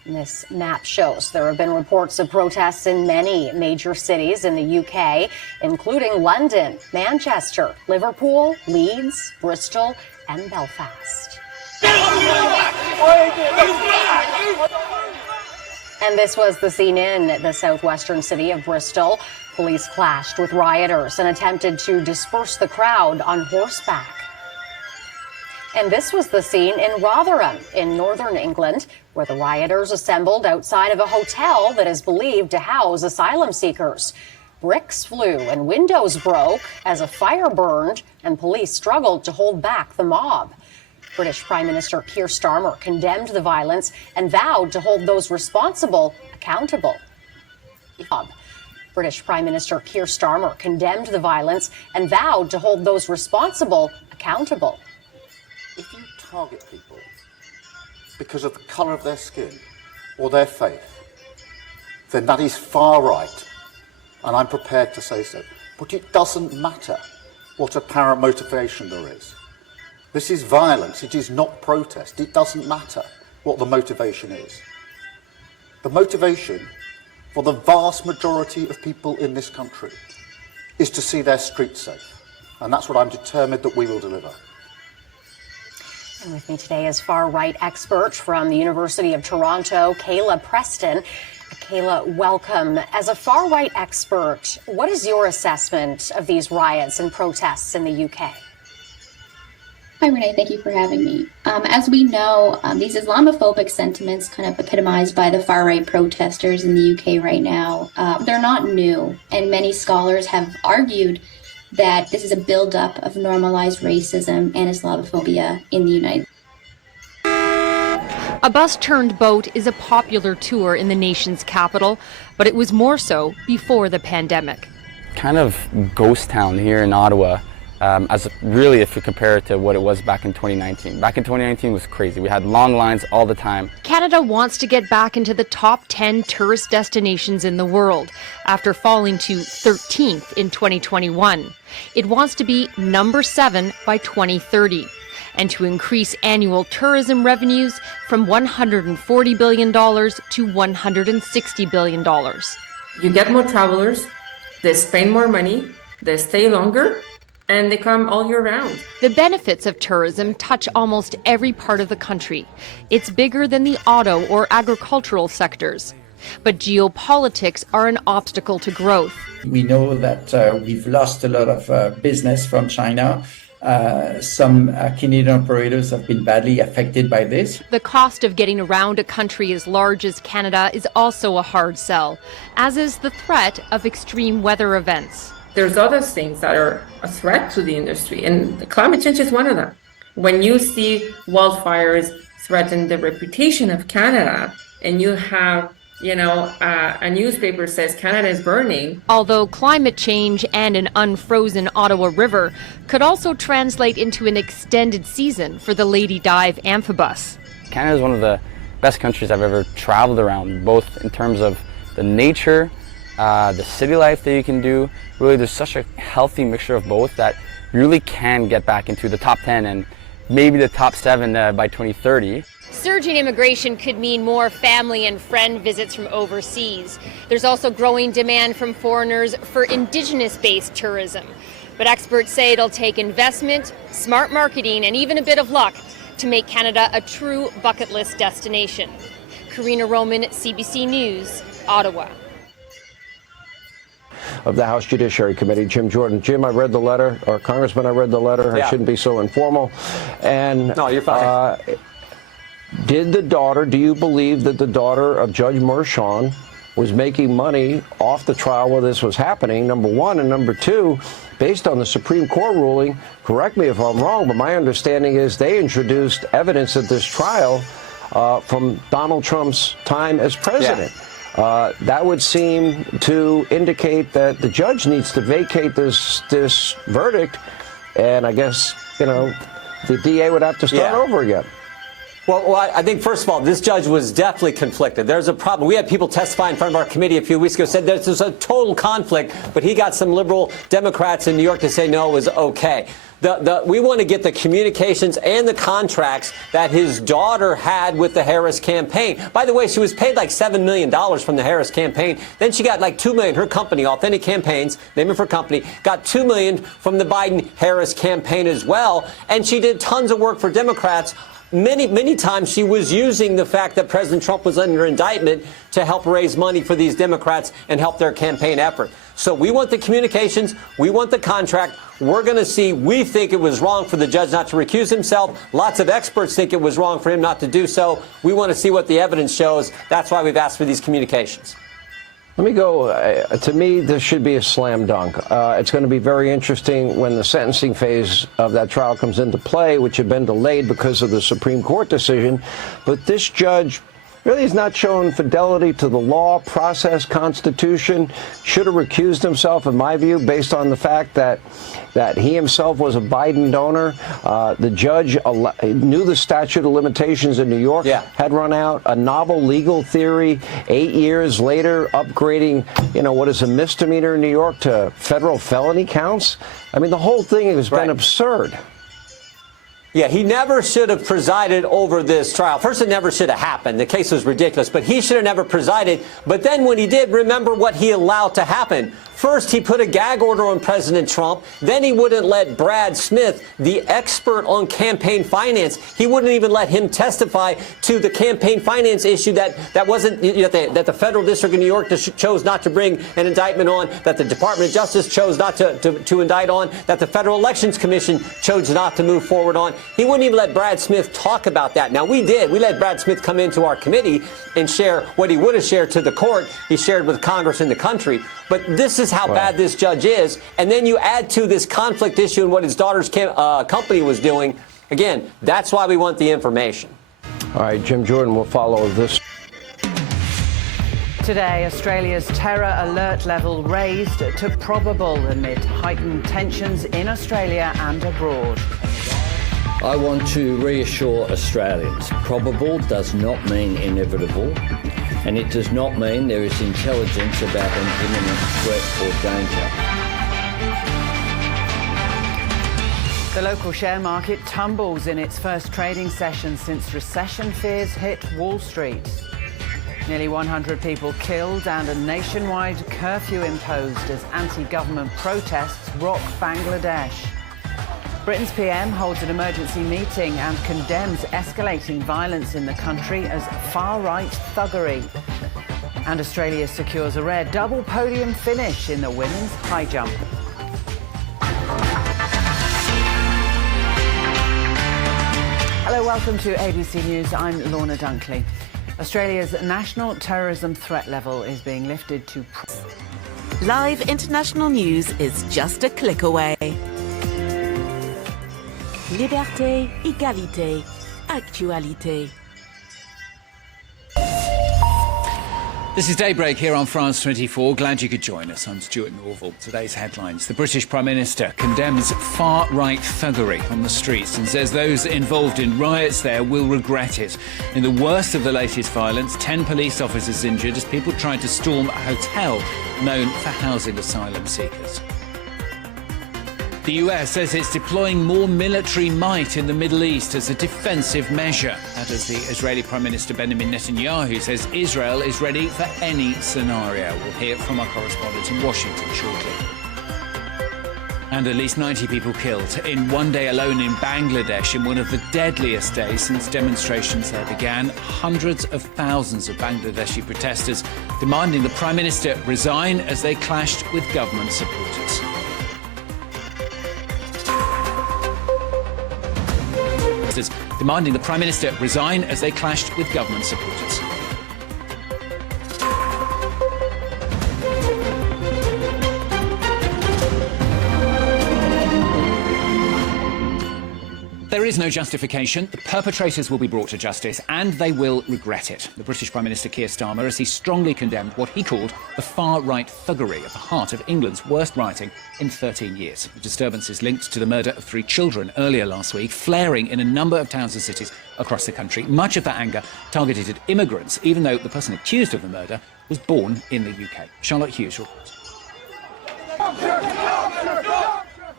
This map shows there have been reports of protests in many major cities in the UK, including London, Manchester, Liverpool, Leeds, Bristol, and Belfast. And this was the scene in the southwestern city of Bristol. Police clashed with rioters and attempted to disperse the crowd on horseback. And this was the scene in Rotherham in northern England, where the rioters assembled outside of a hotel that is believed to house asylum seekers. Bricks flew and windows broke as a fire burned and police struggled to hold back the mob. British Prime Minister Keir Starmer condemned the violence and vowed to hold those responsible accountable. British Prime Minister Keir Starmer condemned the violence and vowed to hold those responsible accountable. If you target people because of the colour of their skin or their faith, then that is far right, and I'm prepared to say so. But it doesn't matter what apparent motivation there is. This is violence, it is not protest. It doesn't matter what the motivation is. The motivation for the vast majority of people in this country is to see their streets safe, and that's what I'm determined that we will deliver. And with me today is far-right expert from the University of Toronto, Kayla Preston. Kayla, welcome. As a far-right expert, what is your assessment of these riots and protests in the UK? Hi, Renee. Thank you for having me. As we know, these Islamophobic sentiments kind of epitomized by the far-right protesters in the UK right now, they're not new. And many scholars have argued that this is a buildup of normalized racism and Islamophobia in the United States. A bus-turned-boat is a popular tour in the nation's capital, but it was more so before the pandemic. Kind of ghost town here in Ottawa, really if you compare it to what it was back in 2019. Back in 2019 was crazy. We had long lines all the time. Canada wants to get back into the top 10 tourist destinations in the world after falling to 13th in 2021. It wants to be number 7 by 2030 and to increase annual tourism revenues from $140 billion to $160 billion. You get more travelers, they spend more money, they stay longer, and they come all year round. The benefits of tourism touch almost every part of the country. It's bigger than the auto or agricultural sectors. But geopolitics are an obstacle to growth. We know that we've lost a lot of business from China. Some Canadian operators have been badly affected by this. The cost of getting around a country as large as Canada is also a hard sell, as is the threat of extreme weather events. There's other things that are a threat to the industry, and climate change is one of them. When you see wildfires threaten the reputation of Canada, and you have, a newspaper says Canada is burning. Although climate change and an unfrozen Ottawa River could also translate into an extended season for the Lady Dive amphibus. Canada is one of the best countries I've ever traveled around, both in terms of the nature, the city life that you can do. Really, there's such a healthy mixture of both that you really can get back into the top 10 and maybe the top 7 by 2030. Surging immigration could mean more family and friend visits from overseas. There's also growing demand from foreigners for Indigenous-based tourism. But experts say it'll take investment, smart marketing, and even a bit of luck to make Canada a true bucket list destination. Karina Roman, CBC News, Ottawa. Of the House Judiciary Committee, Jim Jordan. Jim, I read the letter, or Congressman, I read the letter. Yeah. I shouldn't be so informal. And no, you're fine. Do you believe that the daughter of Judge Mershon was making money off the trial where this was happening, number one? And number two, based on the Supreme Court ruling, correct me if I'm wrong, but my understanding is they introduced evidence at this trial from Donald Trump's time as president. Yeah. That would seem to indicate that the judge needs to vacate this verdict, and I guess, the DA would have to start over again. Well, I think, first of all, this judge was definitely conflicted. There's a problem. We had people testify in front of our committee a few weeks ago, said there's a total conflict, but he got some liberal Democrats in New York to say no, it was okay. We want to get the communications and the contracts that his daughter had with the Harris campaign. By the way, she was paid like $7 million from the Harris campaign. Then she got like $2 million. Her company, Authentic Campaigns, name of her company, got $2 million from the Biden-Harris campaign as well. And she did tons of work for Democrats. Many times she was using the fact that President Trump was under indictment to help raise money for these Democrats and help their campaign effort. So we want the communications, we want the contract, we're going to see, we think it was wrong for the judge not to recuse himself. Lots of experts think it was wrong for him not to do so. We want to see what the evidence shows. That's why we've asked for these communications. Let me go. To me, this should be a slam dunk. It's going to be very interesting when the sentencing phase of that trial comes into play, which had been delayed because of the Supreme Court decision. But this judge really has not shown fidelity to the law, process, Constitution. Should have recused himself, in my view, based on the fact that he himself was a Biden donor. The judge knew the statute of limitations in New York had run out. A novel legal theory 8 years later, upgrading, what is a misdemeanor in New York to federal felony counts. I mean, the whole thing has been absurd. Yeah, he never should have presided over this trial. First, it never should have happened. The case was ridiculous, but he should have never presided. But then when he did, remember what he allowed to happen. First, he put a gag order on President Trump. Then he wouldn't let Brad Smith, the expert on campaign finance, he wouldn't even let him testify to the campaign finance issue that wasn't, that the federal district of New York chose not to bring an indictment on, that the Department of Justice chose not to indict on, that the Federal Elections Commission chose not to move forward on. He wouldn't even let Brad Smith talk about that. Now, we did. We let Brad Smith come into our committee and share what he would have shared to the court. He shared with Congress and the country. But this is how bad this judge is. And then you add to this conflict issue and what his daughter's company was doing. Again, that's why we want the information. All right, Jim Jordan will follow this. Today, Australia's terror alert level raised to probable amid heightened tensions in Australia and abroad. I want to reassure Australians, probable does not mean inevitable, and it does not mean there is intelligence about an imminent threat or danger. The local share market tumbles in its first trading session since recession fears hit Wall Street. Nearly 100 people killed and a nationwide curfew imposed as anti-government protests rock Bangladesh. Britain's PM holds an emergency meeting and condemns escalating violence in the country as far-right thuggery. And Australia secures a rare double podium finish in the women's high jump. Hello, welcome to ABC News. I'm Lorna Dunkley. Australia's national terrorism threat level is being lifted to... Live international news is just a click away. Liberté, égalité, actualité. This is Daybreak here on France 24. Glad you could join us. I'm Stuart Norval. Today's headlines. The British Prime Minister condemns far-right thuggery on the streets and says those involved in riots there will regret it. In the worst of the latest violence, 10 police officers injured as people tried to storm a hotel known for housing asylum seekers. The US says it's deploying more military might in the Middle East as a defensive measure. That as the Israeli Prime Minister Benjamin Netanyahu says Israel is ready for any scenario. We'll hear from our correspondent in Washington shortly. And at least 90 people killed in one day alone in Bangladesh in one of the deadliest days since demonstrations there began. Hundreds of thousands of Bangladeshi protesters demanding the Prime Minister resign as they clashed with government supporters. Demanding the Prime Minister resign as they clashed with government supporters. There is no justification. The perpetrators will be brought to justice and they will regret it. The British Prime Minister Keir Starmer, as he strongly condemned what he called the far-right thuggery at the heart of England's worst rioting in 13 years. The disturbances linked to the murder of 3 children earlier last week, flaring in a number of towns and cities across the country. Much of that anger targeted at immigrants, even though the person accused of the murder was born in the UK. Charlotte Hughes reports.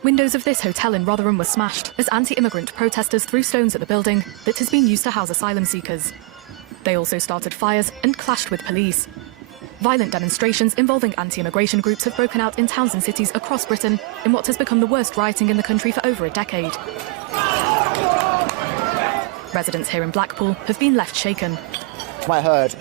Windows of this hotel in Rotherham were smashed as anti-immigrant protesters threw stones at the building that has been used to house asylum seekers. They also started fires and clashed with police. Violent demonstrations involving anti-immigration groups have broken out in towns and cities across Britain in what has become the worst rioting in the country for over a decade. Residents here in Blackpool have been left shaken. I heard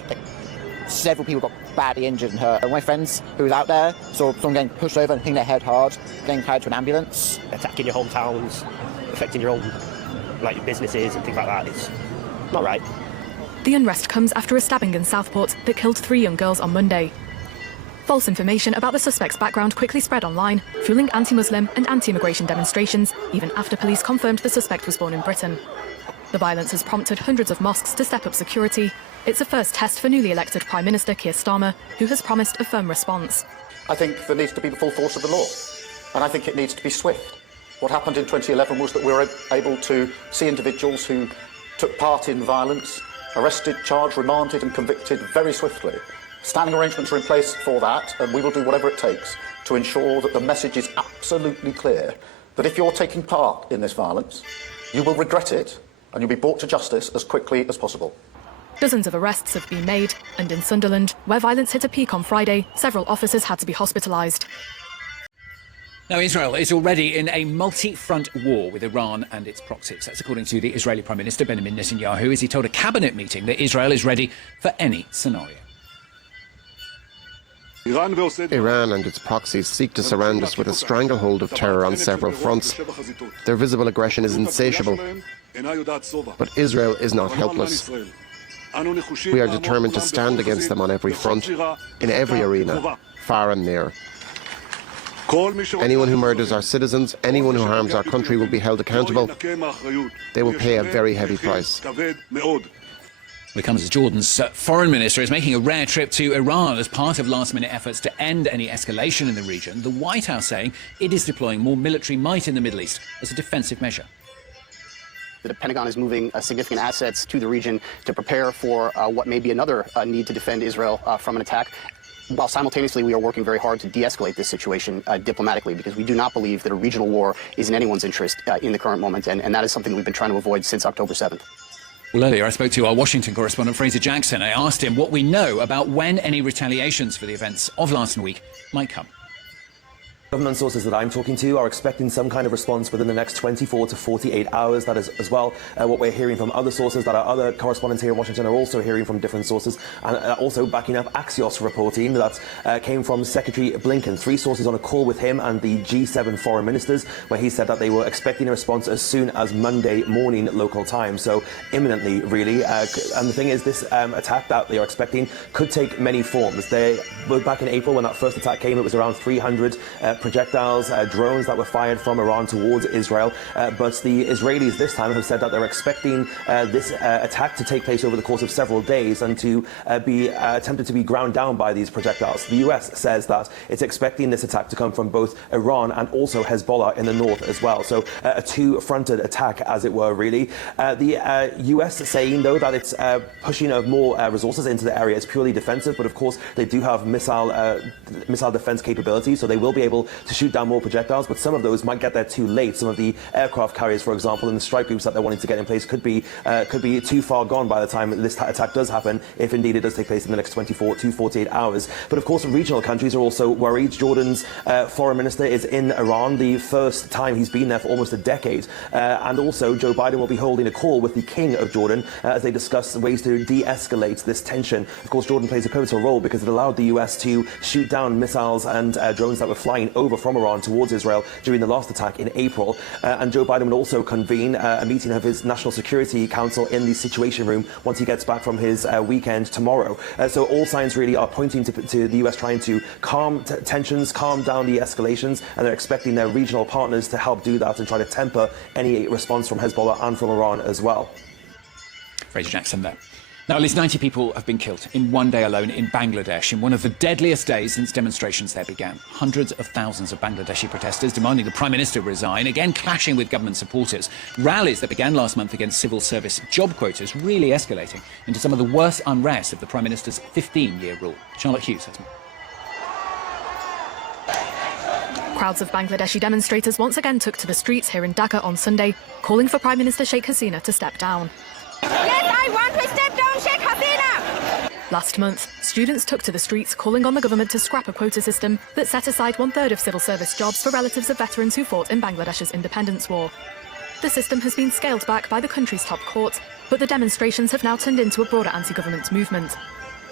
several people got badly injured and hurt. My friends who was out there saw someone getting pushed over and hitting their head hard, getting carried to an ambulance. Attacking your hometowns, affecting your own businesses and things like that. It's not right. The unrest comes after a stabbing in Southport that killed 3 young girls on Monday. False information about the suspect's background quickly spread online, fueling anti-Muslim and anti-immigration demonstrations, even after police confirmed the suspect was born in Britain. The violence has prompted hundreds of mosques to step up security. It's a first test for newly elected Prime Minister Keir Starmer, who has promised a firm response. I think there needs to be the full force of the law, and I think it needs to be swift. What happened in 2011 was that we were able to see individuals who took part in violence, arrested, charged, remanded and convicted very swiftly. Standing arrangements are in place for that, and we will do whatever it takes to ensure that the message is absolutely clear that if you're taking part in this violence, you will regret it and you'll be brought to justice as quickly as possible. Dozens of arrests have been made, and in Sunderland, where violence hit a peak on Friday, several officers had to be hospitalised. Now, Israel is already in a multi-front war with Iran and its proxies. That's according to the Israeli Prime Minister Benjamin Netanyahu, as he told a cabinet meeting that Israel is ready for any scenario. Iran and its proxies seek to surround us with a stranglehold of terror on several fronts. Their visible aggression is insatiable, but Israel is not helpless. We are determined to stand against them on every front, in every arena, far and near. Anyone who murders our citizens, anyone who harms our country will be held accountable. They will pay a very heavy price. It comes as Jordan's foreign minister is making a rare trip to Iran as part of last-minute efforts to end any escalation in the region. The White House saying it is deploying more military might in the Middle East as a defensive measure. The Pentagon is moving significant assets to the region to prepare for what may be another need to defend Israel from an attack, while simultaneously we are working very hard to de-escalate this situation diplomatically, because we do not believe that a regional war is in anyone's interest in the current moment, and that is something we've been trying to avoid since October 7th. Well, earlier I spoke to our Washington correspondent Fraser Jackson. I asked him what we know about when any retaliations for the events of last week might come. Government sources that I'm talking to are expecting some kind of response within the next 24 to 48 hours. That is as well what we're hearing from other sources that our other correspondents here in Washington are also hearing from different sources, and also backing up Axios reporting that came from Secretary Blinken. 3 sources on a call with him and the G7 foreign ministers, where he said that they were expecting a response as soon as Monday morning local time, so imminently really. And the thing is, this attack that they are expecting could take many forms. Back in April when that first attack came, it was around 300 projectiles, drones that were fired from Iran towards Israel. But the Israelis this time have said that they're expecting this attack to take place over the course of several days and to be attempted to be ground down by these projectiles. The US says that it's expecting this attack to come from both Iran and also Hezbollah in the north as well. So a two-fronted attack, as it were, really. The US saying, though, that it's pushing more resources into the area. It's purely defensive, but of course they do have missile defense capabilities, so they will be able to shoot down more projectiles, but some of those might get there too late. Some of the aircraft carriers, for example, and the strike groups that they're wanting to get in place could be too far gone by the time this attack does happen, if indeed it does take place in the next 24 to 48 hours. But of course, regional countries are also worried. Jordan's foreign minister is in Iran, the first time he's been there for almost a decade. And also, Joe Biden will be holding a call with the King of Jordan as they discuss ways to de-escalate this tension. Of course, Jordan plays a pivotal role because it allowed the US to shoot down missiles and drones that were flying over from Iran towards Israel during the last attack in April. And Joe Biden will also convene a meeting of his National Security Council in the Situation Room once he gets back from his weekend tomorrow. So all signs really are pointing to the US trying to calm tensions, calm down the escalations, and they're expecting their regional partners to help do that and try to temper any response from Hezbollah and from Iran as well. Fraser Jackson there. Now, at least 90 people have been killed in one day alone in Bangladesh, in one of the deadliest days since demonstrations there began. Hundreds of thousands of Bangladeshi protesters demanding the Prime Minister resign, again clashing with government supporters. Rallies that began last month against civil service job quotas really escalating into some of the worst unrest of the Prime Minister's 15-year rule. Charlotte Hughes has more. Crowds of Bangladeshi demonstrators once again took to the streets here in Dhaka on Sunday, calling for Prime Minister Sheikh Hasina to step down. Yes, I want to step down Sheikh Hasina! Last month, students took to the streets calling on the government to scrap a quota system that set aside 1/3 of civil service jobs for relatives of veterans who fought in Bangladesh's independence war. The system has been scaled back by the country's top court, but the demonstrations have now turned into a broader anti-government movement.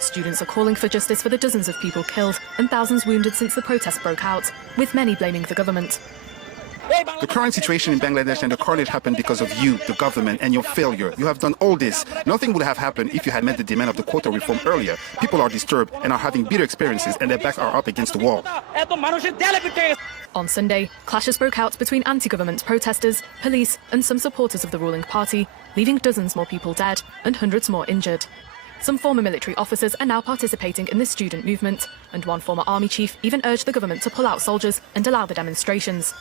Students are calling for justice for the dozens of people killed and thousands wounded since the protests broke out, with many blaming the government. The current situation in Bangladesh and the carnage happened because of you, the government, and your failure. You have done all this. Nothing would have happened if you had met the demand of the quota reform earlier. People are disturbed and are having bitter experiences, and their backs are up against the wall. On Sunday, clashes broke out between anti-government protesters, police and some supporters of the ruling party, leaving dozens more people dead and hundreds more injured. Some former military officers are now participating in the student movement, and one former army chief even urged the government to pull out soldiers and allow the demonstrations.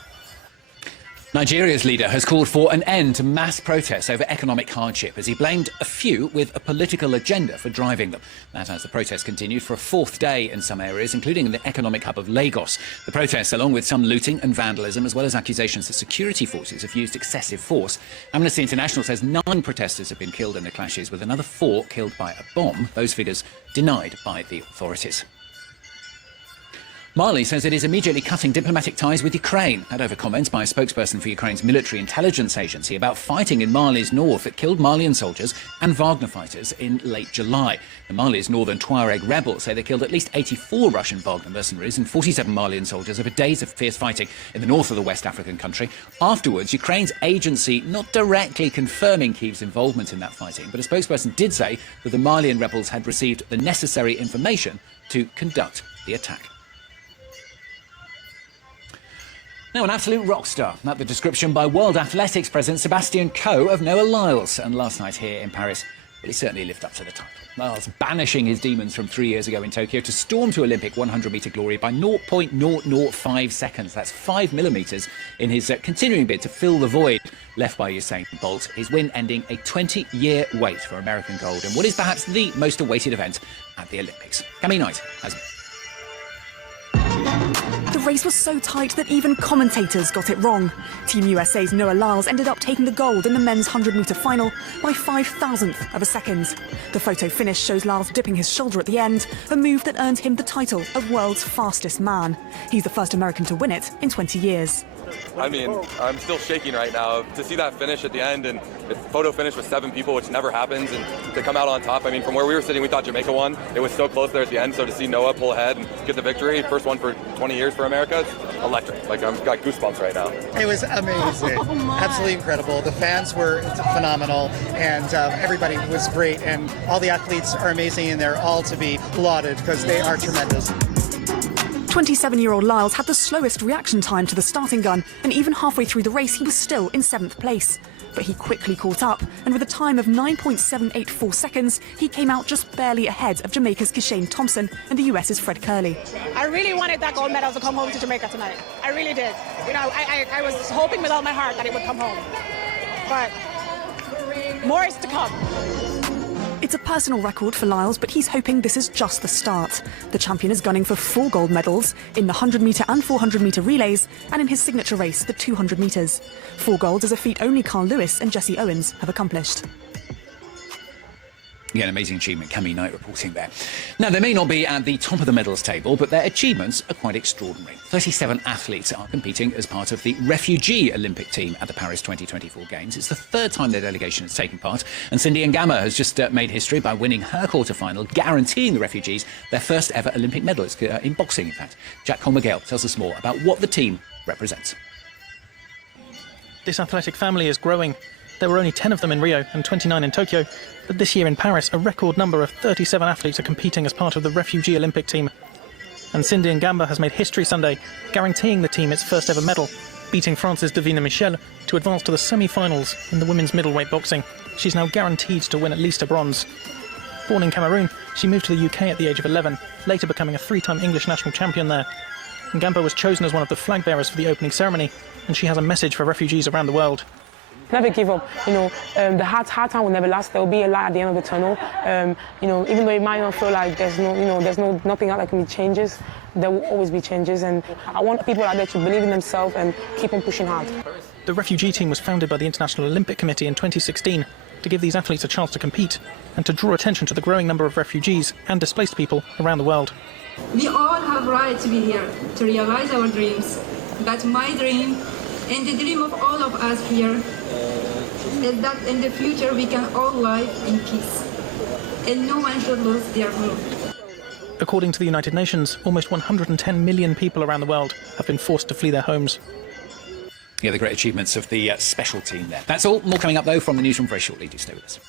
Nigeria's leader has called for an end to mass protests over economic hardship as he blamed a few with a political agenda for driving them. That as the protests continued for a fourth day in some areas, including in the economic hub of Lagos. The protests, along with some looting and vandalism, as well as accusations that security forces have used excessive force. Amnesty International says 9 protesters have been killed in the clashes, with another 4 killed by a bomb. Those figures denied by the authorities. Mali says it is immediately cutting diplomatic ties with Ukraine. That over comments by a spokesperson for Ukraine's military intelligence agency about fighting in Mali's north that killed Malian soldiers and Wagner fighters in late July. The Mali's northern Tuareg rebels say they killed at least 84 Russian Wagner mercenaries and 47 Malian soldiers over days of fierce fighting in the north of the West African country. Afterwards, Ukraine's agency not directly confirming Kyiv's involvement in that fighting, but a spokesperson did say that the Malian rebels had received the necessary information to conduct the attack. Now, an absolute rock star. That's the description by World Athletics President Sebastian Coe of Noah Lyles. And last night here in Paris, well, he certainly lived up to the title. Lyles banishing his demons from 3 years ago in Tokyo to storm to Olympic 100-metre glory by 0.005 seconds. That's 5 millimetres in his continuing bid to fill the void left by Usain Bolt. His win ending a 20-year wait for American gold in what is perhaps the most awaited event at the Olympics. Camille Knight has more. The race was so tight that even commentators got it wrong. Team USA's Noah Lyles ended up taking the gold in the men's 100-metre final by 5,000th of a second. The photo finish shows Lyles dipping his shoulder at the end, a move that earned him the title of world's fastest man. He's the first American to win it in 20 years. I mean, I'm still shaking right now. To see that finish at the end, and the photo finish with 7 people, which never happens, and to come out on top. I mean, from where we were sitting, we thought Jamaica won. It was so close there at the end, so to see Noah pull ahead and get the victory, first one for 20 years for America, it's electric. Like, I've got goosebumps right now. It was amazing. Absolutely incredible. The fans were phenomenal, and everybody was great, and all the athletes are amazing, and they're all to be lauded because they are tremendous. 27-year-old Lyles had the slowest reaction time to the starting gun, and even halfway through the race he was still in 7th place. But he quickly caught up, and with a time of 9.784 seconds, he came out just barely ahead of Jamaica's Kishane Thompson and the US's Fred Curley. I really wanted that gold medal to come home to Jamaica tonight. I really did. You know, I was hoping with all my heart that it would come home. But more is to come. It's a personal record for Lyles, but he's hoping this is just the start. The champion is gunning for 4 gold medals in the 100-metre and 400-metre relays, and in his signature race, the 200 metres. 4 golds is a feat only Carl Lewis and Jesse Owens have accomplished. Yeah, an amazing achievement. Camille Knight reporting there. Now, they may not be at the top of the medals table, but their achievements are quite extraordinary. 37 athletes are competing as part of the refugee Olympic team at the Paris 2024 Games. It's the 3rd time their delegation has taken part, and Cindy Ngama has just made history by winning her quarter-final, guaranteeing the refugees their first ever Olympic medal. It's in boxing, in fact. Jack Colmagale tells us more about what the team represents. This athletic family is growing. There were only 10 of them in Rio and 29 in Tokyo, but this year in Paris, a record number of 37 athletes are competing as part of the refugee Olympic team. And Cindy Ngamba has made history Sunday, guaranteeing the team its first ever medal, beating France's Davina Michel to advance to the semi-finals in the women's middleweight boxing. She's now guaranteed to win at least a bronze. Born in Cameroon, she moved to the UK at the age of 11, later becoming a 3-time English national champion there. Ngamba was chosen as one of the flag bearers for the opening ceremony, and she has a message for refugees around the world. Never give up. You know, the hard time will never last. There will be a light at the end of the tunnel. You know, even though it might not feel like there's nothing out there can be changes, there will always be changes. And I want people out there to believe in themselves and keep on pushing hard. The refugee team was founded by the International Olympic Committee in 2016 to give these athletes a chance to compete and to draw attention to the growing number of refugees and displaced people around the world. We all have right to be here, to realize our dreams. But my dream, and the dream of all of us here, is that in the future we can all live in peace. and no one should lose their home. According to the United Nations, almost 110 million people around the world have been forced to flee their homes. Yeah, the great achievements of the special team there. That's all. More coming up, though, from the newsroom very shortly. Do stay with us.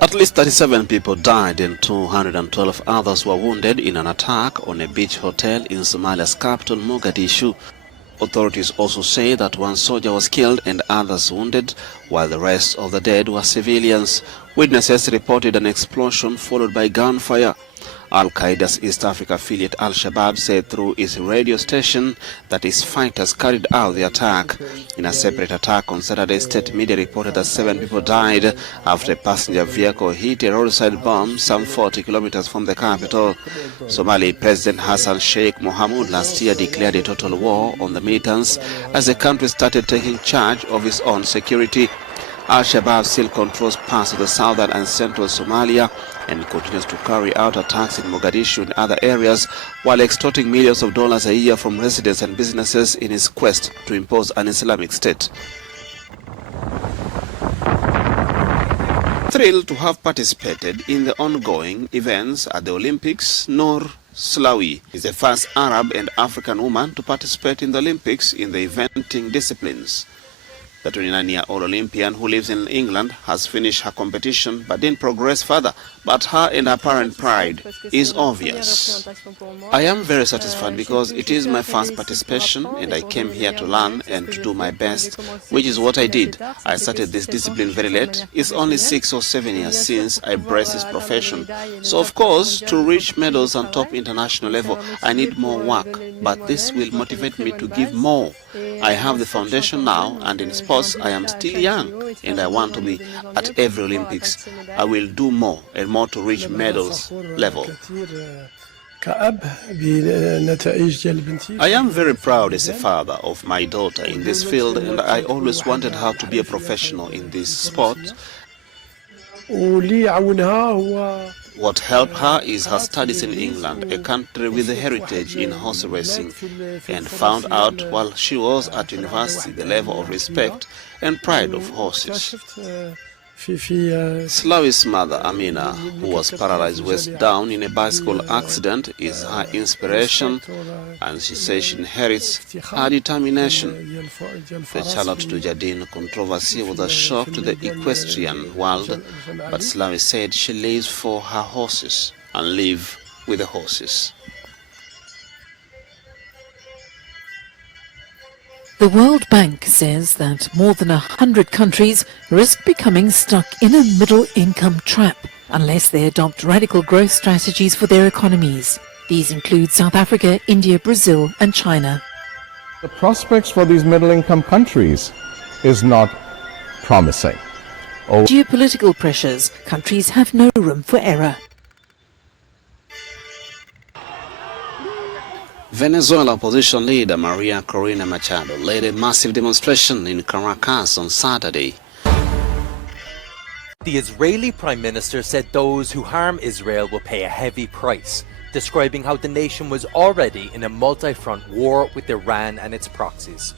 At least 37 people died and 212 others were wounded in an attack on a beach hotel in Somalia's capital, Mogadishu. Authorities also say that one soldier was killed and others wounded, while the rest of the dead were civilians. Witnesses reported an explosion followed by gunfire. Al-Qaeda's East Africa affiliate Al-Shabaab said through its radio station that its fighters carried out the attack. In a separate attack on Saturday, state media reported that 7 people died after a passenger vehicle hit a roadside bomb some 40 kilometers from the capital. Somali President Hassan Sheikh Mohamud last year declared a total war on the militants as the country started taking charge of its own security. Al-Shabaab still controls parts of the southern and central Somalia and continues to carry out attacks in Mogadishu and other areas while extorting millions of dollars a year from residents and businesses in its quest to impose an Islamic state. Thrilled to have participated in the ongoing events at the Olympics, Noor Slawi is the first Arab and African woman to participate in the Olympics in the eventing disciplines. The 29-year-old Olympian who lives in England has finished her competition but didn't progress further, but her and her parent pride is obvious. I am very satisfied because it is my first participation and I came here to learn and to do my best, which is what I did. I started this discipline very late. It's only 6 or 7 years since I embraced this profession. So of course, to reach medals on top international level, I need more work, but this will motivate me to give more. I have the foundation now, and in sports I am still young and I want to be at every Olympics. I will do more and more to reach medals level. I am very proud as a father of my daughter in this field, and I always wanted her to be a professional in this sport. What helped her is her studies in England, a country with a heritage in horse racing, and found out while she was at university the level of respect and pride of horses. Slawi's mother, Amina, who was paralyzed waist down in a bicycle accident, is her inspiration, and she says she inherits her determination. The Charlotte to Jardine controversy was a shock to the equestrian world, but Slawi said she lives for her horses and live with the horses. The World Bank says that more than 100 countries risk becoming stuck in a middle-income trap unless they adopt radical growth strategies for their economies. These include South Africa, India, Brazil and China. The prospects for these middle-income countries is not promising. Geopolitical pressures, countries have no room for error. Venezuela opposition leader Maria Corina Machado led a massive demonstration in Caracas on Saturday. The Israeli Prime Minister said those who harm Israel will pay a heavy price, describing how the nation was already in a multi-front war with Iran and its proxies.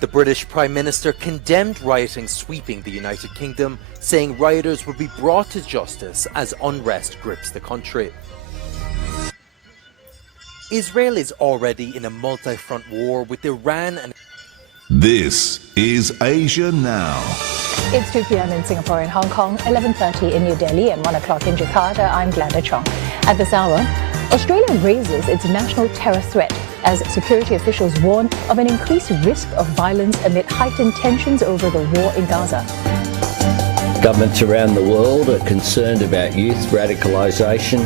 The British Prime Minister condemned rioting sweeping the United Kingdom, saying rioters will be brought to justice as unrest grips the country. Israel is already in a multi-front war with Iran and... This is Asia Now. It's 2 p.m. in Singapore and Hong Kong, 11:30 in New Delhi and 1 o'clock in Jakarta. I'm Glenda Chong. At this hour, Australia raises its national terror threat as security officials warn of an increased risk of violence amid heightened tensions over the war in Gaza. Governments around the world are concerned about youth radicalisation,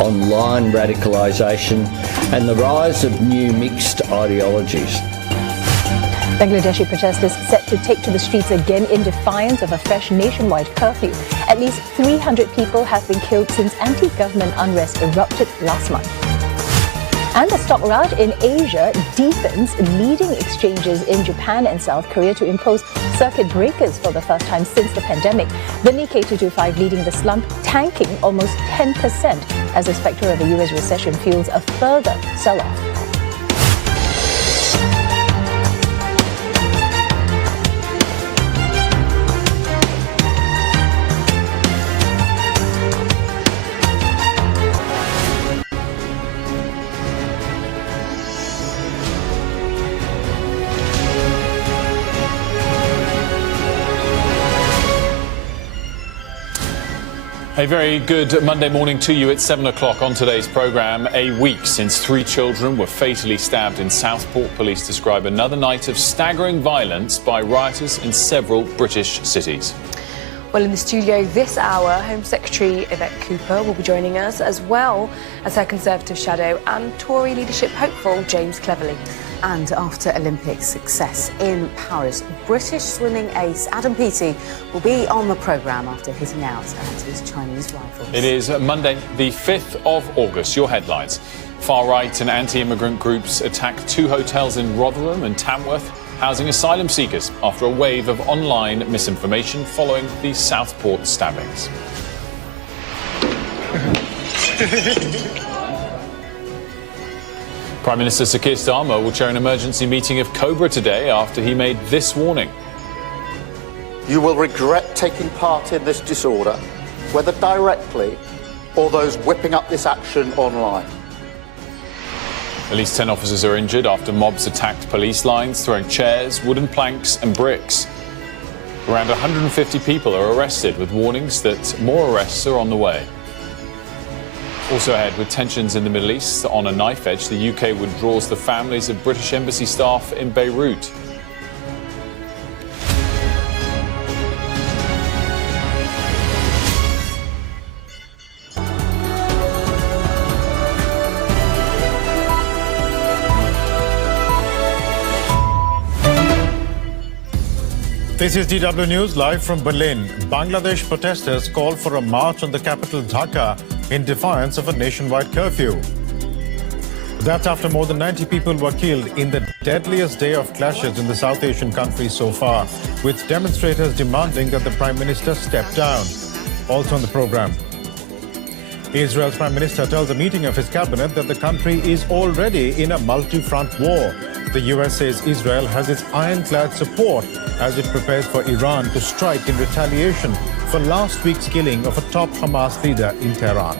online radicalisation and the rise of new mixed ideologies. Bangladeshi protesters set to take to the streets again in defiance of a fresh nationwide curfew. At least 300 people have been killed since anti-government unrest erupted last month. And the stock rout in Asia deepens, leading exchanges in Japan and South Korea to impose circuit breakers for the first time since the pandemic. The Nikkei 225 leading the slump, tanking almost 10% as the specter of a US recession fuels a further sell-off. A very good Monday morning to you. It's 7 o'clock on today's programme. A week since 3 children were fatally stabbed in Southport. Police describe another night of staggering violence by rioters in several British cities. Well, in the studio this hour, Home Secretary Yvette Cooper will be joining us, as well as her Conservative shadow and Tory leadership hopeful James Cleverly. And after Olympic success in Paris, British swimming ace Adam Peaty will be on the programme after hitting out at his Chinese rivals. It is Monday, the 5th of August. Your headlines. Far-right and anti-immigrant groups attacked 2 hotels in Rotherham and Tamworth, housing asylum seekers after a wave of online misinformation following the Southport stabbings. Prime Minister Sir Keir Starmer will chair an emergency meeting of Cobra today after he made this warning. You will regret taking part in this disorder, whether directly or those whipping up this action online. At least 10 officers are injured after mobs attacked police lines, throwing chairs, wooden planks and bricks. Around 150 people are arrested, with warnings that more arrests are on the way. Also ahead, with tensions in the Middle East on a knife edge, the UK withdraws the families of British embassy staff in Beirut. This is DW News live from Berlin. Bangladesh protesters call for a march on the capital Dhaka in defiance of a nationwide curfew. That's after more than 90 people were killed in the deadliest day of clashes in the South Asian country so far, with demonstrators demanding that the Prime Minister step down. Also on the program, Israel's Prime Minister tells a meeting of his cabinet that the country is already in a multi-front war. The US says Israel has its ironclad support as it prepares for Iran to strike in retaliation for last week's killing of a top Hamas leader in Tehran.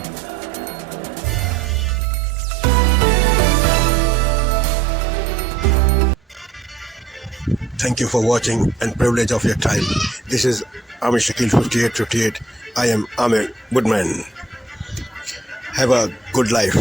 Thank you for watching and privilege of your time. This is Amir Shakil 5858. I am Amir Woodman. Have a good life.